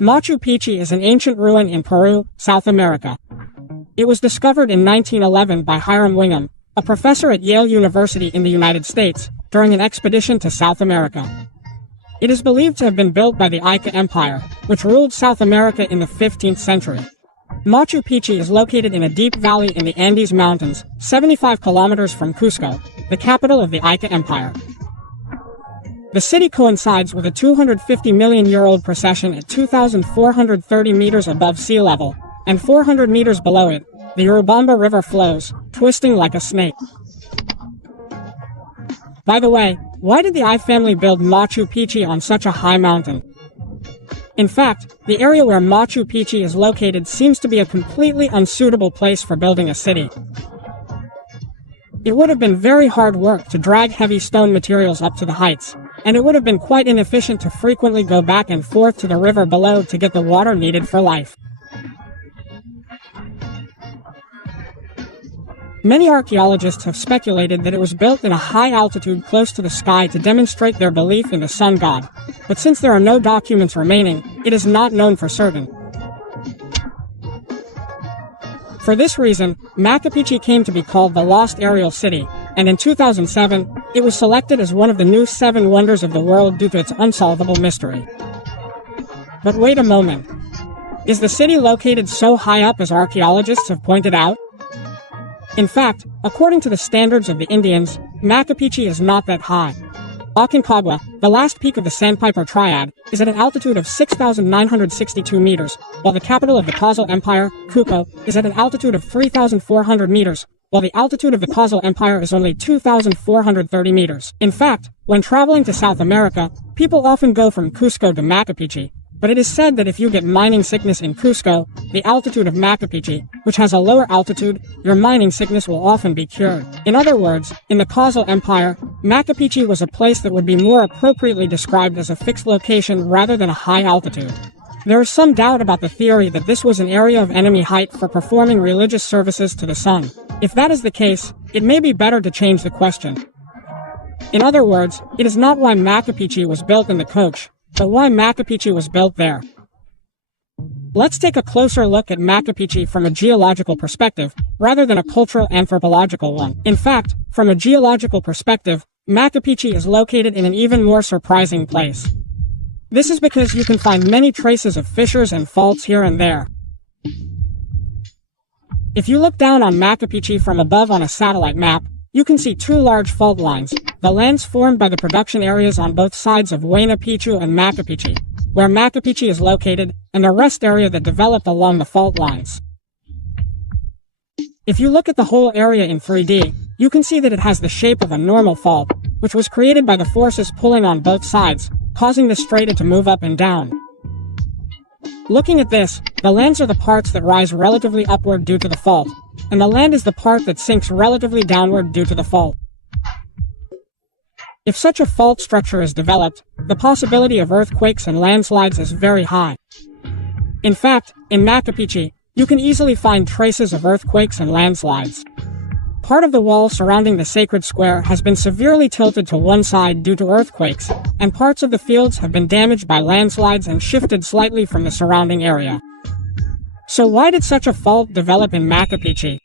Machu Picchu is an ancient ruin in Peru, South America. It was discovered in 1911 by Hiram Wingham, a professor at Yale University in the United States, during an expedition to South America. It is believed to have been built by the Inca Empire, which ruled South America in the 15th century. Machu Picchu is located in a deep valley in the Andes Mountains, 75 kilometers from Cusco, the capital of the Inca Empire. The city coincides with a 250 million-year-old precession at 2,430 meters above sea level, and 400 meters below it, the Urubamba River flows, twisting like a snake. By the way, why did the I family build Machu Picchu on such a high mountain? In fact, the area where Machu Picchu is located seems to be a completely unsuitable place for building a city. It would have been very hard work to drag heavy stone materials up to the heights, and it would have been quite inefficient to frequently go back and forth to the river below to get the water needed for life. Many archaeologists have speculated that it was built in a high altitude close to the sky to demonstrate their belief in the sun god, but since there are no documents remaining, it is not known for certain. For this reason, Machu Picchu came to be called the Lost Aerial City, and in 2007, it was selected as one of the new 7 wonders of the world due to its unsolvable mystery. But wait a moment. Is the city located so high up as archaeologists have pointed out? In fact, according to the standards of the Indians, Machu Picchu is not that high. Aconcagua, the last peak of the Sandpiper Triad, is at an altitude of 6,962 meters, while the capital of the Causal Empire, Cusco, is at an altitude of 3,400 meters, while the altitude of the Causal Empire is only 2,430 meters. In fact, when traveling to South America, people often go from Cusco to Machu Picchu, but it is said that if you get mining sickness in Cusco, the altitude of Machu Picchu, which has a lower altitude, your mining sickness will often be cured. In other words, in the Causal Empire, Machu Picchu was a place that would be more appropriately described as a fixed location rather than a high altitude. There is some doubt about the theory that this was an area of enemy height for performing religious services to the sun. If that is the case, it may be better to change the question. In other words, it is not why Machu Picchu was built in the Coche, but why Machu Picchu was built there. Let's take a closer look at Machu Picchu from a geological perspective, rather than a cultural anthropological one. In fact, from a geological perspective, Machu Picchu is located in an even more surprising place. This is because you can find many traces of fissures and faults here and there. If you look down on Machu Picchu from above on a satellite map, you can see 2 large fault lines, the lands formed by the production areas on both sides of Huayna Picchu and Machu Picchu, where Machu Picchu is located, and the rest area that developed along the fault lines. If you look at the whole area in 3D, you can see that it has the shape of a normal fault, which was created by the forces pulling on both sides, causing the strata to move up and down. Looking at this, the lands are the parts that rise relatively upward due to the fault, and the land is the part that sinks relatively downward due to the fault. If such a fault structure is developed, the possibility of earthquakes and landslides is very high. In fact, in Machu Picchu, you can easily find traces of earthquakes and landslides. Part of the wall surrounding the sacred square has been severely tilted to one side due to earthquakes, and parts of the fields have been damaged by landslides and shifted slightly from the surrounding area. So why did such a fault develop in Machu Picchu?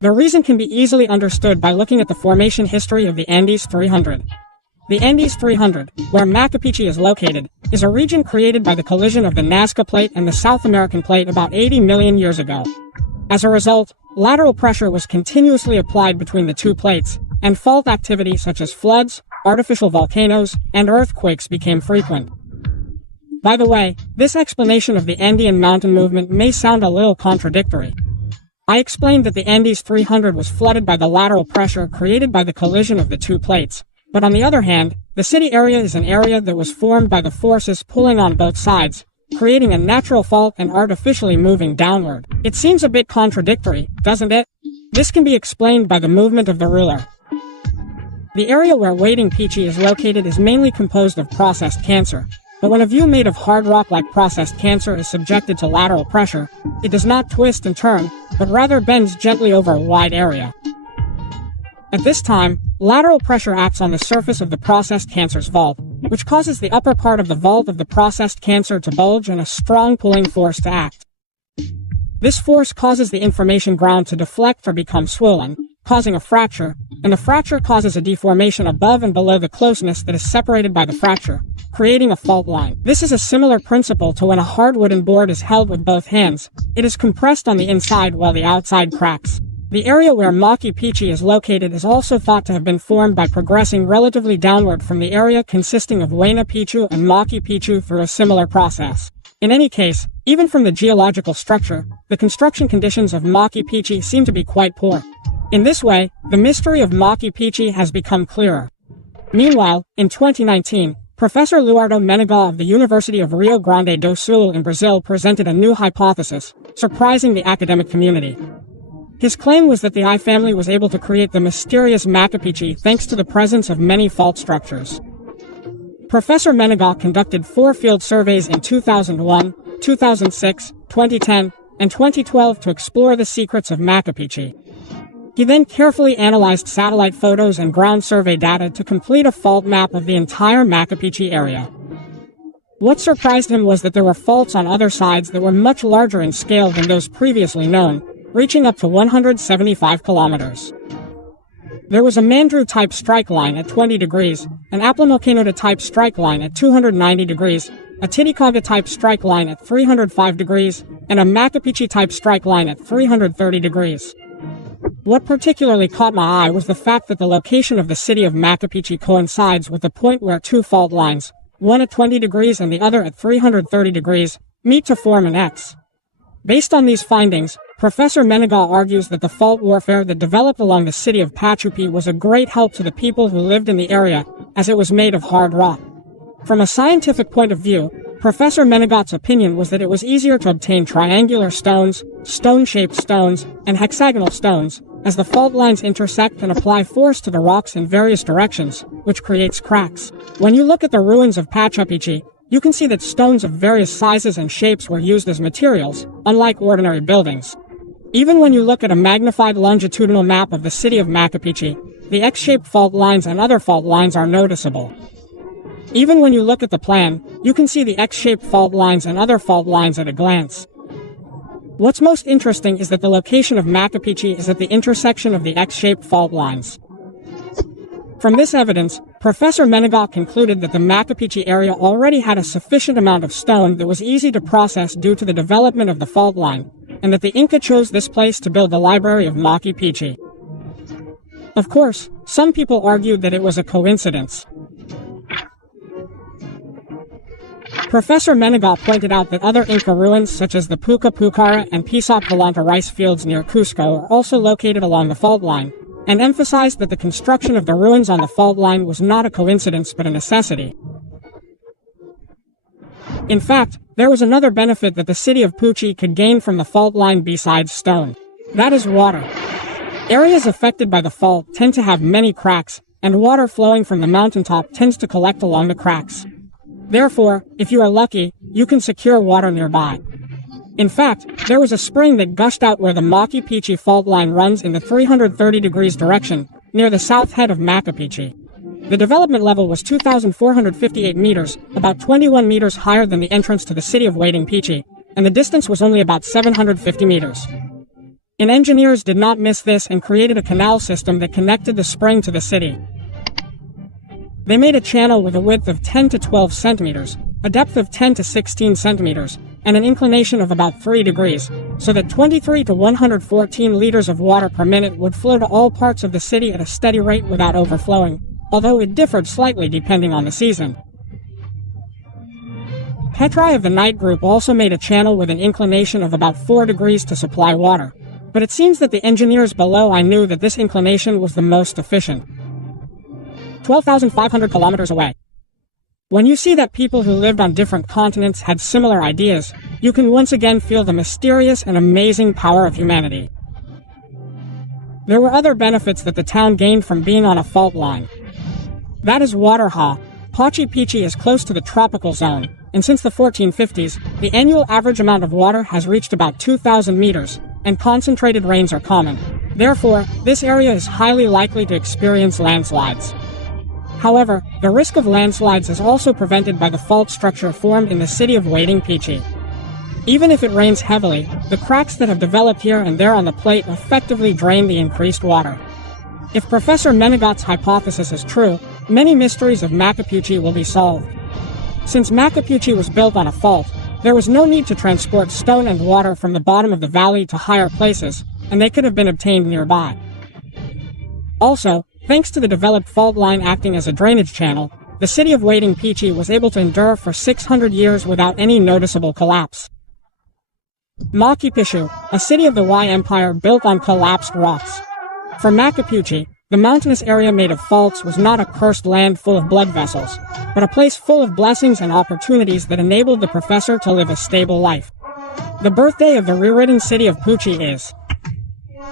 The reason can be easily understood by looking at the formation history of the Andes 300. The Andes 300, where Machu Picchu is located, is a region created by the collision of the Nazca Plate and the South American Plate about 80 million years ago. As a result, lateral pressure was continuously applied between the 2 plates, and fault activity such as floods, artificial volcanoes, and earthquakes became frequent. By the way, this explanation of the Andean mountain movement may sound a little contradictory. I explained that the Andes 300 was flooded by the lateral pressure created by the collision of the 2 plates, but on the other hand, the city area is an area that was formed by the forces pulling on both sides, creating a natural fault and artificially moving downward. It seems a bit contradictory, doesn't it? This can be explained by the movement of the ruler. The area where Huayna Picchu is located is mainly composed of processed cancer, but when a view made of hard rock like processed cancer is subjected to lateral pressure, it does not twist and turn, but rather bends gently over a wide area. At this time, lateral pressure acts on the surface of the processed cancer's vault, which causes the upper part of the vault of the processed cancer to bulge and a strong pulling force to act. This force causes the information ground to deflect or become swollen, causing a fracture, and the fracture causes a deformation above and below the closeness that is separated by the fracture, creating a fault line. This is a similar principle to when a hard wooden board is held with both hands. It is compressed on the inside while the outside cracks. The area where Machu Picchu is located is also thought to have been formed by progressing relatively downward from the area consisting of Huayna Picchu and Machu Picchu through a similar process. In any case, even from the geological structure, the construction conditions of Machu Picchu seem to be quite poor. In this way, the mystery of Machu Picchu has become clearer. Meanwhile, in 2019, Professor Luardo Menegal of the University of Rio Grande do Sul in Brazil presented a new hypothesis, surprising the academic community. His claim was that the I family was able to create the mysterious Machu Picchu thanks to the presence of many fault structures. Professor Menegal conducted 4 field surveys in 2001, 2006, 2010, and 2012 to explore the secrets of Machu Picchu. He then carefully analyzed satellite photos and ground survey data to complete a fault map of the entire Machu Picchu area. What surprised him was that there were faults on other sides that were much larger in scale than those previously known, reaching up to 175 kilometers. There was a Mandru-type strike line at 20 degrees, an Aplamocanota-type strike line at 290 degrees, a Titicaca-type strike line at 305 degrees, and a Machu Picchu-type strike line at 330 degrees. What particularly caught my eye was the fact that the location of the city of Machu Picchu coincides with the point where 2 fault lines, one at 20 degrees and the other at 330 degrees, meet to form an X. Based on these findings, Professor Menegal argues that the fault warfare that developed along the city of Pachupi was a great help to the people who lived in the area, as it was made of hard rock. From a scientific point of view, Professor Menegal's opinion was that it was easier to obtain triangular stones, stone-shaped stones, and hexagonal stones, as the fault lines intersect and apply force to the rocks in various directions, which creates cracks. When you look at the ruins of Machu Picchu, you can see that stones of various sizes and shapes were used as materials, unlike ordinary buildings. Even when you look at a magnified longitudinal map of the city of Machu Picchu, the X-shaped fault lines and other fault lines are noticeable. Even when you look at the plan, you can see the X-shaped fault lines and other fault lines at a glance. What's most interesting is that the location of Machu Picchu is at the intersection of the X-shaped fault lines. From this evidence, Professor Menegal concluded that the Machu Picchu area already had a sufficient amount of stone that was easy to process due to the development of the fault line, and that the Inca chose this place to build the library of Machu Picchu. Of course, some people argued that it was a coincidence. Professor Menegal pointed out that other Inca ruins such as the Puca Pucara and Pisac Volanta rice fields near Cusco are also located along the fault line, and emphasized that the construction of the ruins on the fault line was not a coincidence but a necessity. In fact, there was another benefit that the city of Pucci could gain from the fault line besides stone. That is water. Areas affected by the fault tend to have many cracks, and water flowing from the mountaintop tends to collect along the cracks. Therefore, if you are lucky, you can secure water nearby. In fact, there was a spring that gushed out where the Machu Picchu fault line runs in the 330 degrees direction, near the south head of Machu Picchu. The development level was 2,458 meters, about 21 meters higher than the entrance to the city of Huayna Picchu, and the distance was only about 750 meters. And engineers did not miss this and created a canal system that connected the spring to the city. They made a channel with a width of 10 to 12 centimeters, a depth of 10 to 16 centimeters, and an inclination of about 3 degrees, so that 23 to 114 liters of water per minute would flow to all parts of the city at a steady rate without overflowing, although it differed slightly depending on the season. Petri of the Night Group also made a channel with an inclination of about 4 degrees to supply water, but it seems that the engineers below I knew that this inclination was the most efficient. 12,500 kilometers away. When you see that people who lived on different continents had similar ideas, you can once again feel the mysterious and amazing power of humanity. There were other benefits that the town gained from being on a fault line. That is water. Machu Picchu is close to the tropical zone, and since the 1450s, the annual average amount of water has reached about 2,000 meters, and concentrated rains are common. Therefore, this area is highly likely to experience landslides. However, the risk of landslides is also prevented by the fault structure formed in the city of Wading Pichi. Even if it rains heavily, the cracks that have developed here and there on the plate effectively drain the increased water. If Professor Menegot's hypothesis is true, many mysteries of Machu Picchu will be solved. Since Machu Picchu was built on a fault, there was no need to transport stone and water from the bottom of the valley to higher places, and they could have been obtained nearby. Also, thanks to the developed fault line acting as a drainage channel, the city of Wading Pichi was able to endure for 600 years without any noticeable collapse. Machu Picchu, a city of the Y Empire built on collapsed rocks. For Machu Picchu, the mountainous area made of faults was not a cursed land full of blood vessels, but a place full of blessings and opportunities that enabled the professor to live a stable life. The birthday of the rewritten city of Pucci is.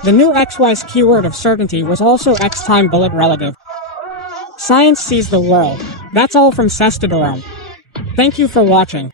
The new XY's keyword of certainty was also X-time bullet relative. Science sees the world. That's all from Sestadorum. Thank you for watching.